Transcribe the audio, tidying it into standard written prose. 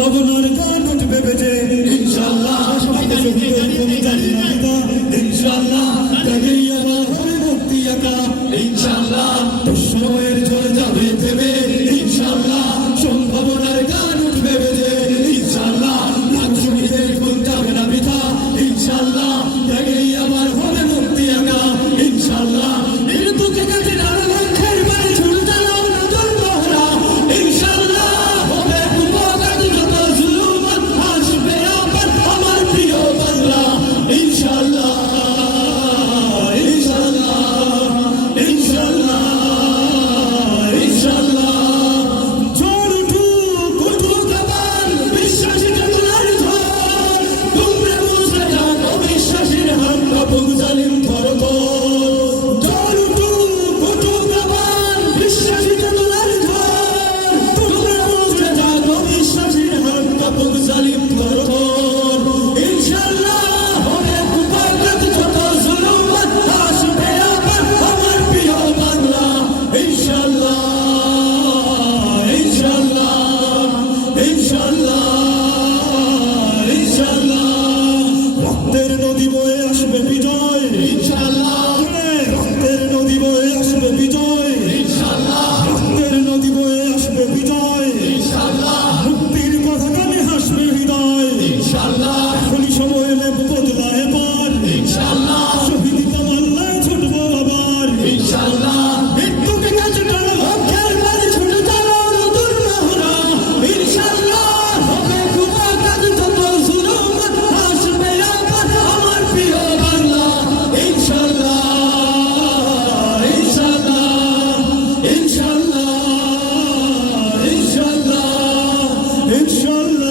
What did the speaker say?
সম্ভাবনার গান উঠবে বেজে ইনশাআল্লাহ ইনশাআল্লাহ তাকেই আবার হবে মুক্তি একা ইনশাআল্লাহ সময়ের ঝড় যাবে দেবে ইনশাআল্লাহ সম্ভাবনার গান উঠবে বেজে ইনশাআল্লাহ লাখজমিদের খুন যাবে না বৃথা ইনশাআল্লাহ তাকেই আবার হবে মুক্তি একা ইনশাআল্লাহ এর বুকে কাছে নানা লাখের বাড়ি ঝুল চালাও না দুর্বহরা ইনশাআল্লাহ হবে উপকার যত জুলুম আসবে আবার আমার প্রিয় বাংলা ইনশাআল্লাহ রক্তের নদী বয়ে আসবে বিজয় ইনশাআল্লাহ রক্তের নদী বয়ে আসবে বিজয় ইনশাআল্লাহ রক্তের নদী বয়ে আসবে বিজয় ইনশাআল্লাহ মুক্তির কথা কানে হাসবে হৃদয় ইনশাআল্লাহ এখনই সময় নেব বদলা এবার ইনশাআল্লাহ শহীদ কামাল্লায় ছুটবো আবার ইনশাআল্লাহ মৃত্যুকে কাছে টানা লক্ষ্যের বাড়ি ছুটে চালাও নতুন মহড়া ইনশাআল্লাহ হবে খুদা কাজ যত জুলুম আসবে আবার আমার প্রিয় বাংলা ইনশাআল্লাহ ইনশাআল্লাহ ইনশাআল্লাহ ইনশাআল্লাহ ইনশাআল্লাহ